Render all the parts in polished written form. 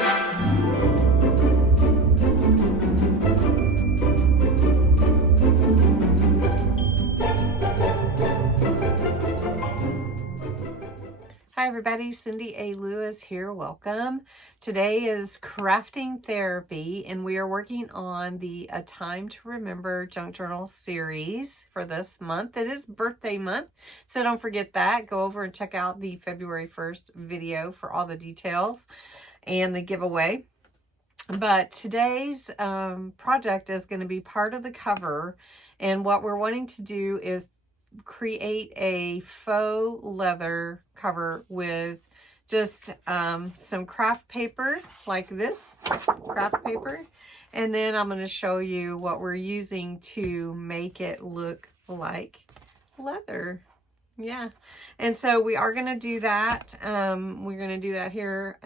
Hi everybody, Cindy A. Lewis here. Welcome. Today is crafting therapy, and we are working on the A Time to Remember Junk Journal series for this month. It is birthday month, so don't forget that. Go over and check out the February 1st video for all the details and the giveaway. But today's project is going to be part of the cover, and what we're wanting to do is create a faux leather cover with just some craft paper like this craft paper, and then I'm going to show you what we're using to make it look like leather. Yeah, and so we are going to do that. We're going to do that here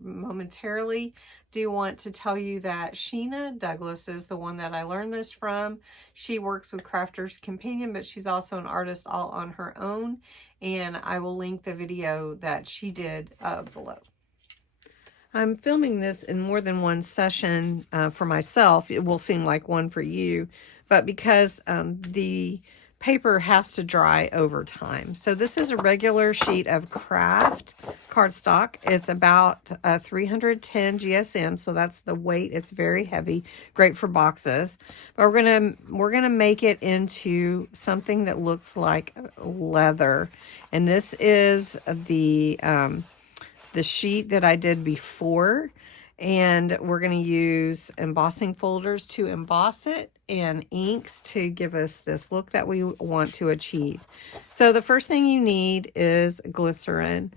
momentarily. Do want to tell you that Sheena Douglas is the one that I learned this from. She works with Crafter's Companion, but she's also an artist all on her own, and I will link the video that she did below. I'm filming this in more than one session for myself. It will seem like one for you, but because the paper has to dry over time. So this is a regular sheet of Kraft cardstock. It's about 310 GSM, so that's the weight. It's very heavy, great for boxes. But we're gonna make it into something that looks like leather, and this is the sheet that I did before. And we're going to use embossing folders to emboss it and inks to give us this look that we want to achieve. So the first thing you need is glycerin.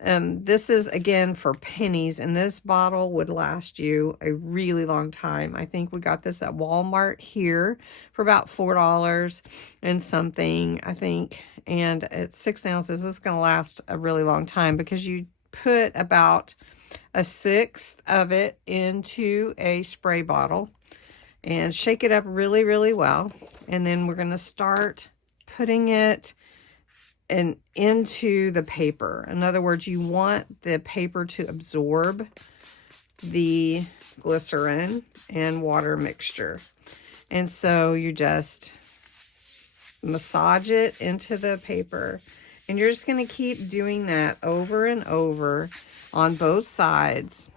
This is, again, for pennies, and this bottle would last you a really long time. I think we got this at Walmart here for about $4 and something, I think, and it's 6 ounces. It's going to last a really long time because you put about 1/6 of it into a spray bottle and shake it up really, really well. And then we're going to start putting it into the paper. In other words, you want the paper to absorb the glycerin and water mixture. And so you just massage it into the paper. And you're just going to keep doing that over and over on both sides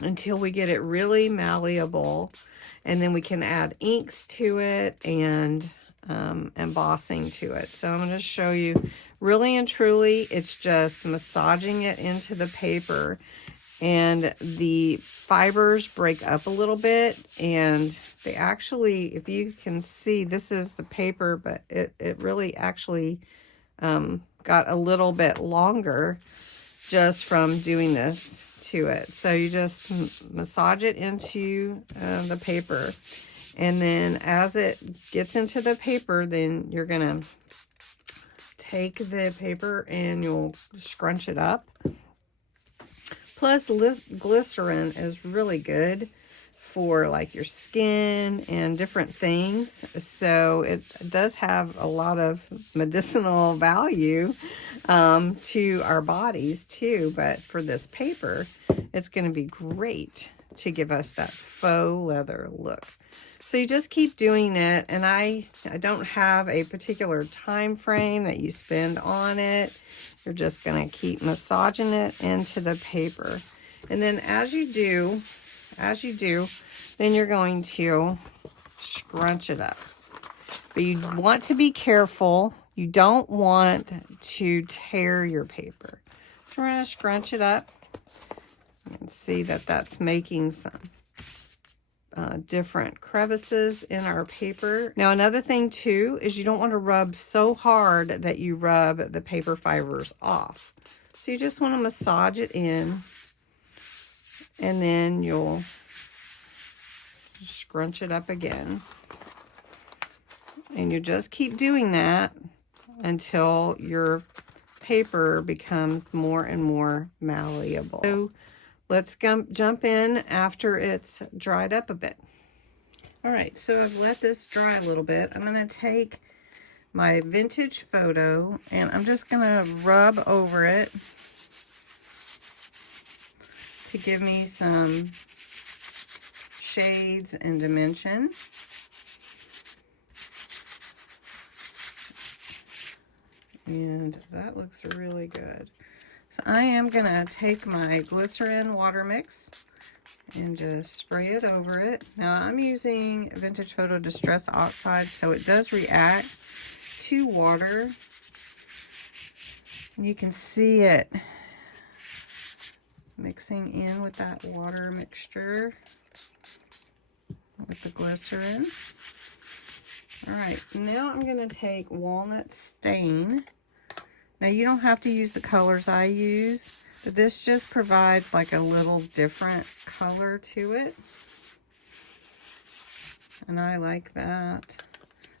until we get it really malleable, and then we can add inks to it and embossing to it. So I'm going to show you really and truly. It's just massaging it into the paper, and the fibers break up a little bit, and they actually, if you can see, this is the paper, but it really actually got a little bit longer just from doing this to it. So you just massage it into the paper, and then as it gets into the paper, then you're gonna take the paper and you'll scrunch it up. Plus glycerin is really good for like your skin and different things, so it does have a lot of medicinal value to our bodies too. But for this paper, it's going to be great to give us that faux leather look. So you just keep doing it, and I don't have a particular time frame that you spend on it. You're just going to keep massaging it into the paper, and then as you do, then you're going to scrunch it up. But you want to be careful. You don't want to tear your paper. So we're going to scrunch it up. You can see that that's making some different crevices in our paper. Now, another thing too is you don't want to rub so hard that you rub the paper fibers off. So you just want to massage it in, and then you'll scrunch it up again. And you just keep doing that until your paper becomes more and more malleable. So let's jump in after it's dried up a bit. All right, so I've let this dry a little bit. I'm going to take my vintage photo and I'm just going to rub over it to give me some shades and dimension. And that looks really good. So I am gonna take my glycerin water mix and just spray it over it. Now I'm using Vintage Photo Distress Oxide, so it does react to water. You can see it mixing in with that water mixture with the glycerin. All right, now I'm gonna take walnut stain. Now you don't have to use the colors I use, but this just provides like a little different color to it. And I like that.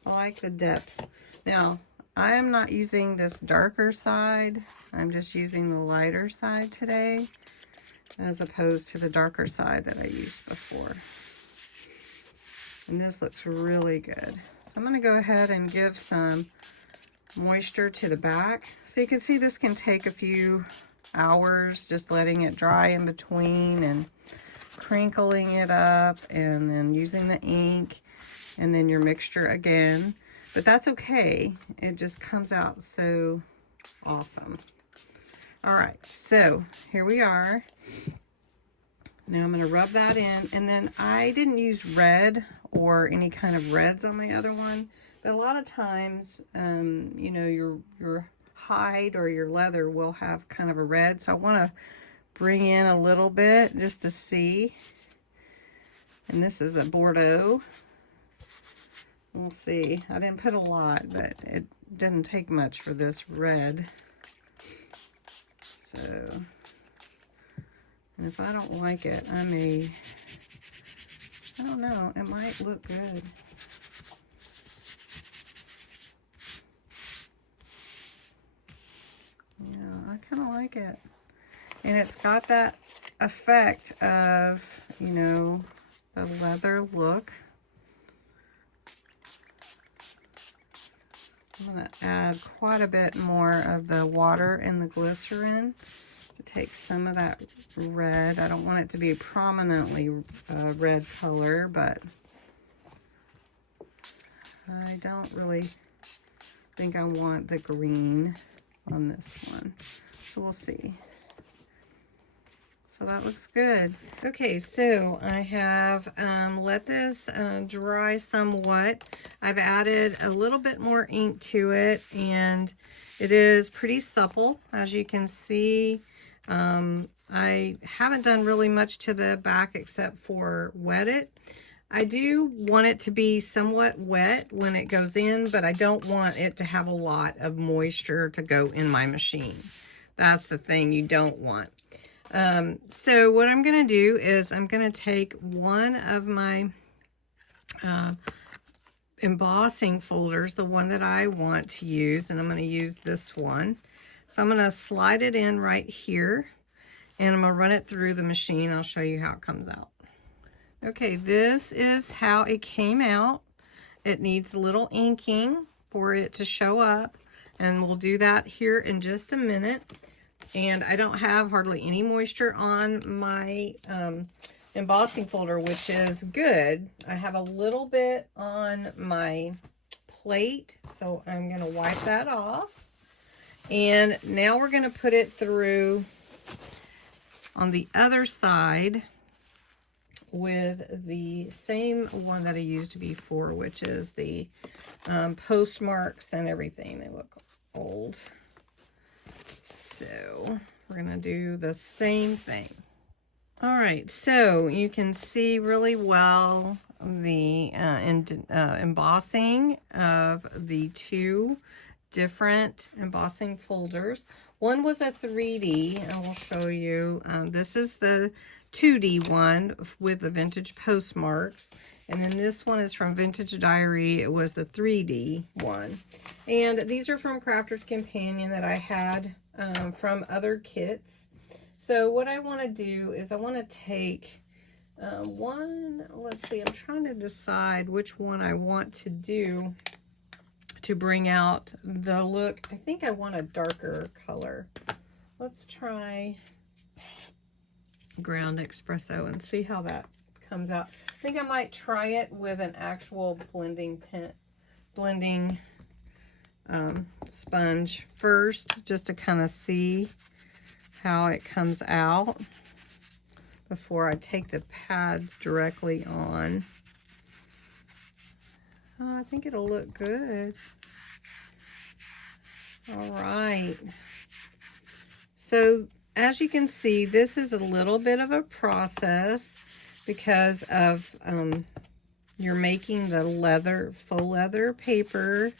I like the depth. Now, I am not using this darker side. I'm just using the lighter side today, as opposed to the darker side that I used before. And this looks really good. So I'm going to go ahead and give some moisture to the back. So you can see this can take a few hours, just letting it dry in between and crinkling it up and then using the ink and then your mixture again. But that's okay. It just comes out so awesome. All right, so here we are. Now I'm going to rub that in, and then I didn't use red or any kind of reds on my other one, but a lot of times, you know, your hide or your leather will have kind of a red, so I want to bring in a little bit just to see. And this is a Bordeaux. We'll see. I didn't put a lot, but it didn't take much for this red. So, and if I don't like it, I don't know, it might look good. Yeah, I kind of like it. And it's got that effect of, you know, the leather look. I'm going to add quite a bit more of the water and the glycerin to take some of that red. I don't want it to be a prominently red color, but I don't really think I want the green on this one. So we'll see. So that looks good. Okay, so I have let this dry somewhat. I've added a little bit more ink to it, and it is pretty supple, as you can see. I haven't done really much to the back except for wet it. I do want it to be somewhat wet when it goes in, but I don't want it to have a lot of moisture to go in my machine. That's the thing you don't want. So what I'm going to do is I'm going to take one of my embossing folders, the one that I want to use, and I'm going to use this one. So I'm going to slide it in right here, and I'm going to run it through the machine. I'll show you how it comes out. Okay, this is how it came out. It needs a little inking for it to show up, and we'll do that here in just a minute. And I don't have hardly any moisture on my embossing folder, which is good. I have a little bit on my plate, so I'm going to wipe that off. And now we're going to put it through on the other side with the same one that I used before, which is the postmarks and everything. They look old. So we're going to do the same thing. All right, so you can see really well the embossing of the two different embossing folders. One was a 3D, I will show you. This is the 2D one with the vintage postmarks. And then this one is from Vintage Diary. It was the 3D one. And these are from Crafter's Companion that I had from other kits. So what I want to do is I want to take one, let's see, I'm trying to decide which one I want to do to bring out the look. I think I want a darker color. Let's try ground espresso and see how that comes out. I think I might try it with an actual blending sponge first, just to kind of see how it comes out before I take the pad directly on. Oh, I think it'll look good. All right. So as you can see, this is a little bit of a process because of you're making the leather, faux leather paper,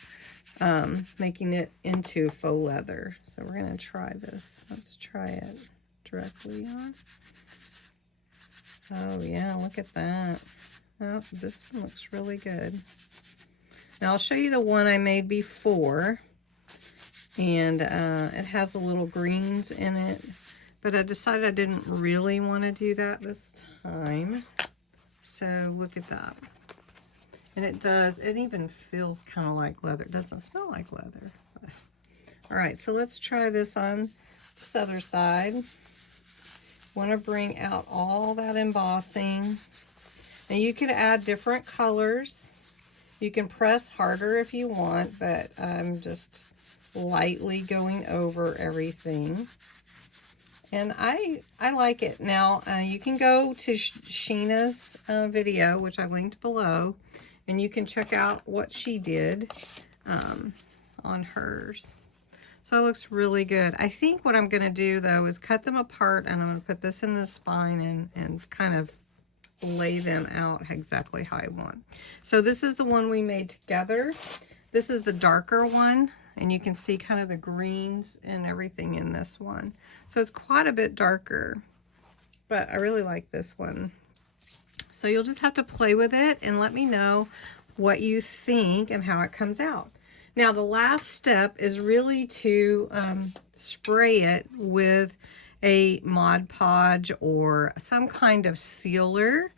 making it into faux leather. So we're going to try this. Let's try it directly on. Oh yeah, look at that. Oh, this one looks really good. Now I'll show you the one I made before, and it has a little greens in it, but I decided I didn't really want to do that this time. So look at that. And it does, it even feels kind of like leather. It doesn't smell like leather. All right, so let's try this on this other side. Want to bring out all that embossing. Now you could add different colors. You can press harder if you want, but I'm just lightly going over everything. And I like it. Now, you can go to Sheena's video, which I linked below, and you can check out what she did on hers. So it looks really good. I think what I'm going to do, though, is cut them apart, and I'm going to put this in the spine and kind of lay them out exactly how I want. So this is the one we made together. This is the darker one, and you can see kind of the greens and everything in this one. So it's quite a bit darker, but I really like this one. So you'll just have to play with it and let me know what you think and how it comes out. Now the last step is really to spray it with a Mod Podge or some kind of sealer,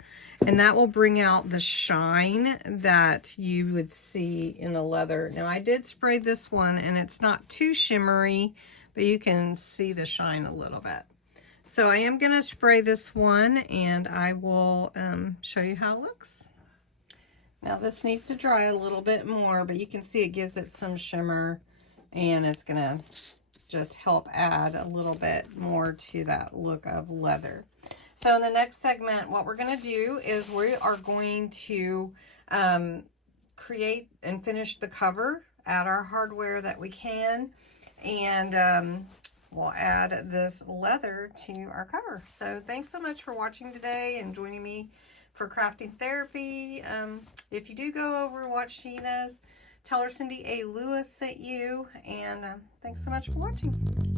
and that will bring out the shine that you would see in a leather. Now I did spray this one, and it's not too shimmery, but you can see the shine a little bit. So I am going to spray this one, and I will show you how it looks. Now this needs to dry a little bit more, but you can see it gives it some shimmer, and it's going to just help add a little bit more to that look of leather. So in the next segment, what we're going to do is we are going to create and finish the cover, add our hardware that we can, and we'll add this leather to our cover. So thanks so much for watching today and joining me for Crafting Therapy. If you do go over and watch Sheena's, tell her Cindy A. Lewis sent you, and thanks so much for watching.